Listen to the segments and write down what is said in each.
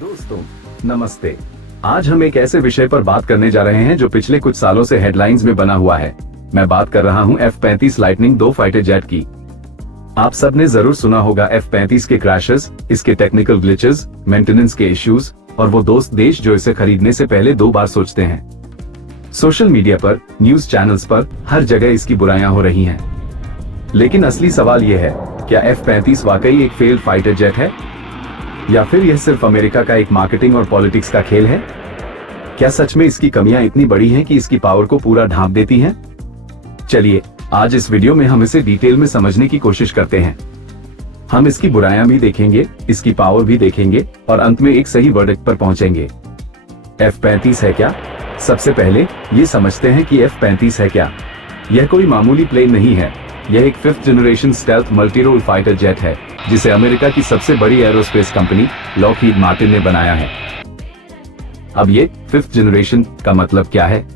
दोस्तों नमस्ते। आज हम एक ऐसे विषय पर बात करने जा रहे हैं जो पिछले कुछ सालों से हेडलाइंस में बना हुआ है। मैं बात कर रहा हूं F-35 लाइटनिंग 2 फाइटर जेट की। आप सबने जरूर सुना होगा F-35 के क्रैशेस, इसके टेक्निकल ग्लिचेस, मेंटेनेंस के इश्यूज और वो दोस्त देश जो इसे खरीदने से पहले 2 बार सोचते हैं। सोशल मीडिया पर, न्यूज चैनल्स पर हर जगह इसकी बुराइयां हो रही हैं। लेकिन असली सवाल यह है, क्या F-35 वाकई एक फेल्ड फाइटर जेट है या फिर यह सिर्फ अमेरिका का एक मार्केटिंग और पॉलिटिक्स का खेल है? क्या सच में इसकी कमियां इतनी बड़ी हैं कि इसकी पावर को पूरा ढांप देती हैं? चलिए आज इस वीडियो में हम इसे डिटेल में समझने की कोशिश करते हैं। हम इसकी बुराइयां भी देखेंगे, इसकी पावर भी देखेंगे और अंत में एक सही वर्डिक्ट पर पहुंचेंगे। F-35 है क्या? सबसे पहले ये समझते हैं कि F-35 है क्या। यह कोई मामूली प्लेन नहीं है। यह एक 5th generation stealth multirole fighter jet है जिसे अमेरिका की सबसे बड़ी एरोस्पेस कंपनी लॉकहीड मार्टिन ने बनाया है। अब ये 5th जनरेशन का मतलब क्या है?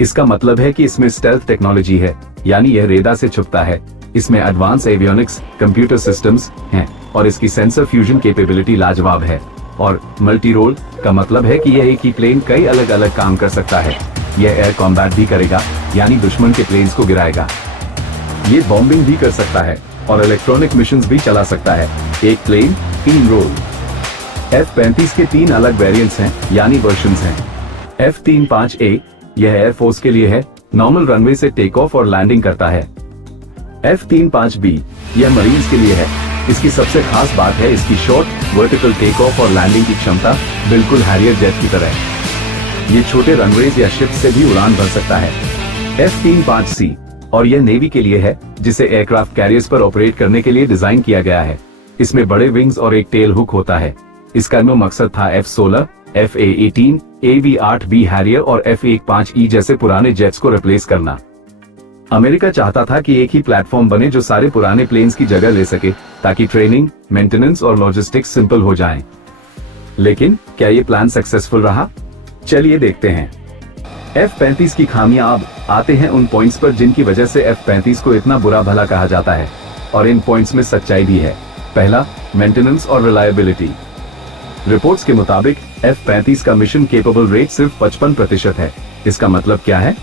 इसका मतलब है कि इसमें स्टेल्थ टेक्नोलॉजी है, यानी यह रेडार से छुपता है। इसमें एडवांस एवियोनिक्स कंप्यूटर सिस्टम्स हैं और इसकी सेंसर फ्यूजन कैपेबिलिटी लाजवाब है। और मल्टी रोल का मतलब है कि यह एक ही प्लेन कई अलग अलग काम कर सकता है। यह एयर कॉम्बैट भी करेगा, यानी दुश्मन के प्लेन्स को गिराएगा। ये बॉम्बिंग भी कर सकता है और इलेक्ट्रॉनिक मिशंस भी चला सकता है। एक प्लेन 3 रोल। F-35 के 3 अलग वेरिएंट्स हैं, यानी वर्जन्स हैं। F-35A यह एयरफोर्स के लिए है, नॉर्मल रनवे से टेक ऑफ और लैंडिंग करता है। F-35B यह मरीन्स के लिए है। इसकी सबसे खास बात है इसकी शॉर्ट वर्टिकल टेक ऑफ और लैंडिंग की क्षमता, बिल्कुल हैरियर जेट की तरह। ये छोटे रनवेज या शिप से भी उड़ान भर सकता है। F-35C और यह नेवी के लिए है, जिसे एयरक्राफ्ट कैरियर्स पर ऑपरेट करने के लिए डिजाइन किया गया है। इसमें बड़े विंग्स और एक टेल हुक होता है। इसका मकसद था F-16, F-A-18, AV-8B हैरियर और F-15E जैसे पुराने जेट्स को रिप्लेस करना। अमेरिका चाहता था कि एक ही प्लेटफॉर्म बने जो सारे पुराने प्लेन्स की जगह ले सके, ताकि ट्रेनिंग, मेंटेनेंस और लॉजिस्टिक्स सिंपल हो जाएं। लेकिन क्या ये प्लान सक्सेसफुल रहा? चलिए देखते हैं। F-35 की खामियां। अब आते हैं उन पॉइंट्स पर जिनकी वजह से F-35 को इतना बुरा भला कहा जाता है, और इन पॉइंट्स में सच्चाई भी है। पहला, मेंटेनेंस और रिलायबिलिटी। रिपोर्ट्स के मुताबिक F-35 का मिशन केपेबल रेट सिर्फ 55% है। इसका मतलब क्या है?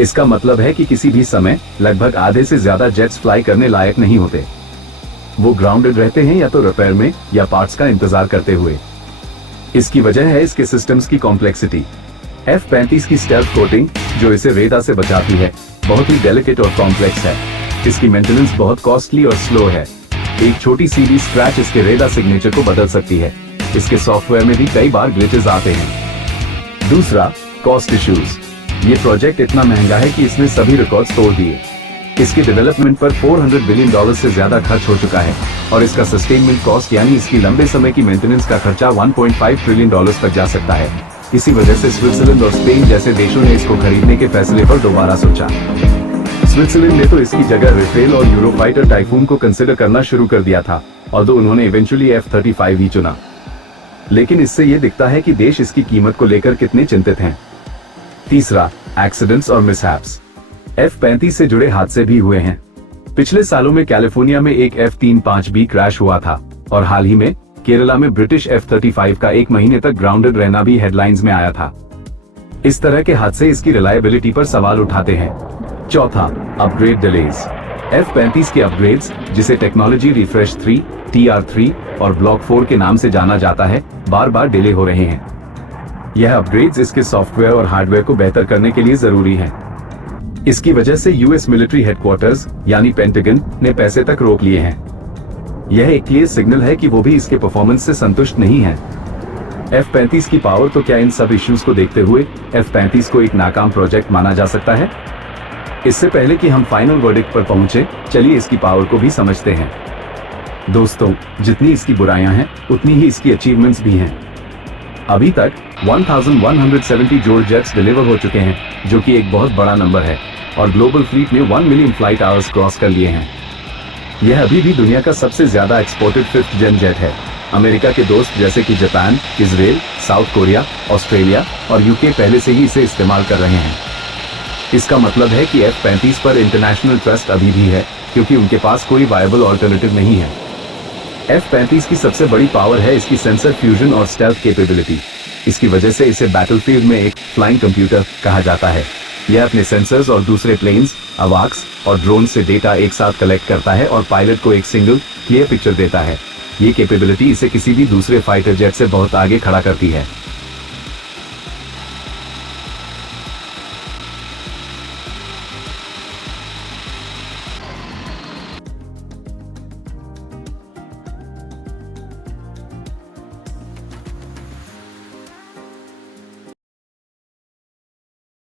इसका मतलब है कि किसी भी समय लगभग आधे से ज्यादा जेट्स फ्लाई करने लायक नहीं होते। वो ग्राउंडेड रहते हैं या तो रिपेयर में या पार्ट्स का इंतजार करते हुए। इसकी वजह है इसके सिस्टम्स की कॉम्प्लेक्सिटी। F-35 की स्टेल्थ कोटिंग, जो इसे रेडार से बचाती है, बहुत ही डेलिकेट और कॉम्प्लेक्स है। इसकी मेंटेनेंस बहुत कॉस्टली और स्लो है। एक छोटी सी भी स्क्रैच इसके रेडार सिग्नेचर को बदल सकती है। इसके सॉफ्टवेयर में भी कई बार ग्लिचेस आते हैं। दूसरा, कॉस्ट इश्यूज। ये प्रोजेक्ट इतना महंगा है कि इसने सभी रिकॉर्ड्स तोड़ दिए। इसके डेवलपमेंट पर $400 बिलियन से ज्यादा खर्च हो चुका है और इसका सस्टेनमेंट कॉस्ट, यानी इसकी लंबे समय की मेंटेनेंस का खर्चा $1.5 ट्रिलियन तक जा सकता है। इसी वजह से स्विट्जरलैंड और स्पेन जैसे देशों ने इसको खरीदने के फैसले पर दोबारा सोचा। स्विट्जरलैंड ने तो इसकी जगह रेफेल और यूरोफाइटर टाइफून को कंसिडर करना शुरू कर दिया था, और उन्होंने इवेंचुअली F-35 ही चुना। लेकिन इससे ये दिखता है कि देश इसकी कीमत को लेकर कितने चिंतित हैं। तीसरा, एक्सीडेंट्स और मिसहैप्स। F-35 से जुड़े हादसे भी हुए हैं। पिछले सालों में कैलिफोर्निया में एक F-35B क्रैश हुआ था, और हाल ही में केरला में ब्रिटिश F-35 का 1 महीने तक ग्राउंडेड रहना भी हेडलाइंस में आया था। इस तरह के हादसे इसकी रिलायबिलिटी पर सवाल उठाते हैं। चौथा, अपग्रेड डिलेज। F-35 के अपग्रेड्स, जिसे टेक्नोलॉजी रिफ्रेश 3, TR3 और ब्लॉक 4 के नाम से जाना जाता है, बार बार डिले हो रहे हैं। यह अपग्रेड्स इसके सॉफ्टवेयर और हार्डवेयर को बेहतर करने के लिए जरूरी हैं। इसकी वजह से यूएस मिलिट्री हेडक्वार्टर्स यानी पेंटागन ने पैसे तक रोक लिए हैं। यह एक क्लियर सिग्नल है कि वो भी इसके परफॉर्मेंस से संतुष्ट नहीं है। F-35 की पावर। तो क्या इन सब इश्यूज को देखते हुए F-35 को एक नाकाम प्रोजेक्ट माना जा सकता है? इससे पहले कि हम फाइनल वर्डिक्ट पर पहुंचे, चलिए इसकी पावर को भी समझते हैं। दोस्तों, जितनी इसकी बुराइयां हैं, उतनी ही इसकी अचीवमेंट्स भी हैं। अभी तक 1170 जोड़ जेट्स डिलीवर हो चुके हैं, जो कि एक बहुत बड़ा नंबर है, और ग्लोबल फ्लीट ने 1 मिलियन फ्लाइट आवर्स क्रॉस कर लिए हैं। यह अभी भी दुनिया का सबसे ज्यादा एक्सपोर्टेड 5th जेन जेट है। अमेरिका के दोस्त जैसे कि Japan, Israel, south Korea, Australia और यूके पहले से ही इसे इस्तेमाल कर रहे हैं। इसका मतलब है कि F-35 पर इंटरनेशनल ट्रस्ट अभी भी है, क्योंकि उनके पास कोई वायबल ऑल्टरनेटिव नहीं है। F-35 की सबसे बड़ी पावर है इसकी सेंसर फ्यूजन और स्टेल्थ कैपेबिलिटी। इसकी वजह से इसे बैटलफील्ड में एक फ्लाइंग कंप्यूटर कहा जाता है। यह अपने सेंसर्स और दूसरे प्लेन्स, अवाक्स और ड्रोन से डेटा एक साथ कलेक्ट करता है और पायलट को एक सिंगल क्लियर पिक्चर देता है। ये कैपेबिलिटी इसे किसी भी दूसरे फाइटर जेट से बहुत आगे खड़ा करती है।